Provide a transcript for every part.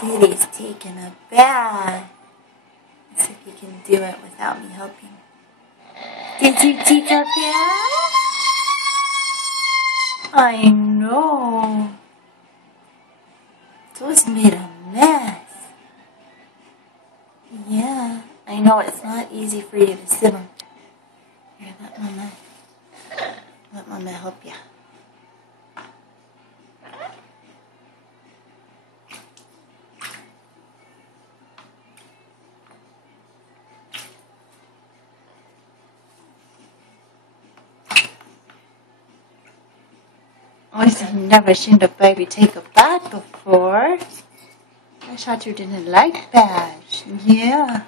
City's taking a bath. Let's see if you can do it without me helping. Did you take a bath? I know. Those made a mess. Yeah, I know it's not easy for you to sit on. Here, let Mama help you. I've never seen a baby take a bath before. I thought you didn't like baths. Yeah.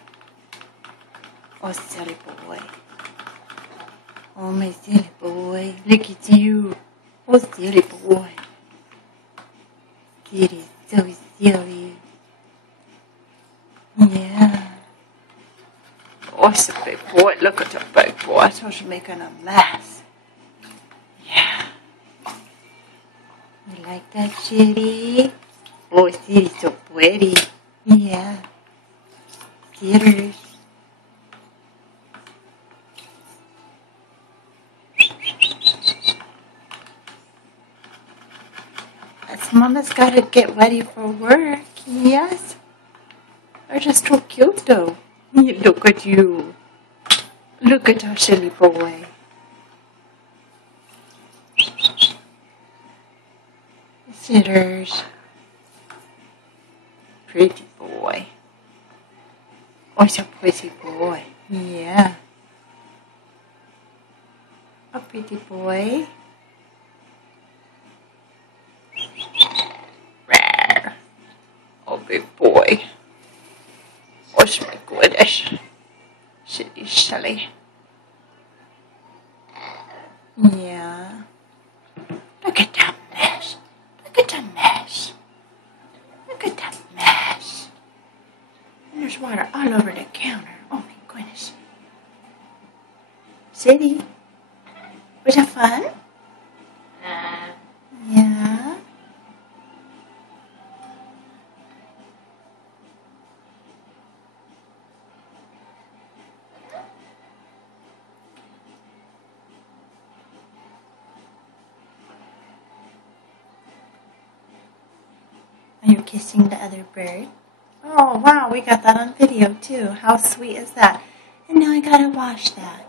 Oh, silly boy. Oh, my silly boy. Look at you. Oh, silly boy. It is so silly. Yeah. Oh, it's a big boy. Look at the big boy. I thought she was making a mess. Yeah. You like that, Shitty? Oh, Shitty's so pretty. Yeah. Theaters. Mama's got to get ready for work. Yes. They're just so cute, though. Look at you. Look at our silly boy. Sitters. Pretty boy. Oh, it's a pretty boy. Yeah. A pretty boy. Rawr. Oh, big boy. Oh, my goodness. Shitty silly. Yeah. Look at that mess. Look at that mess. Look at that mess. And there's water all over the counter. Oh my goodness. City, was it fun? Yeah. Are you kissing the other bird? Oh, wow, we got that on video, too. How sweet is that? And now I gotta wash that.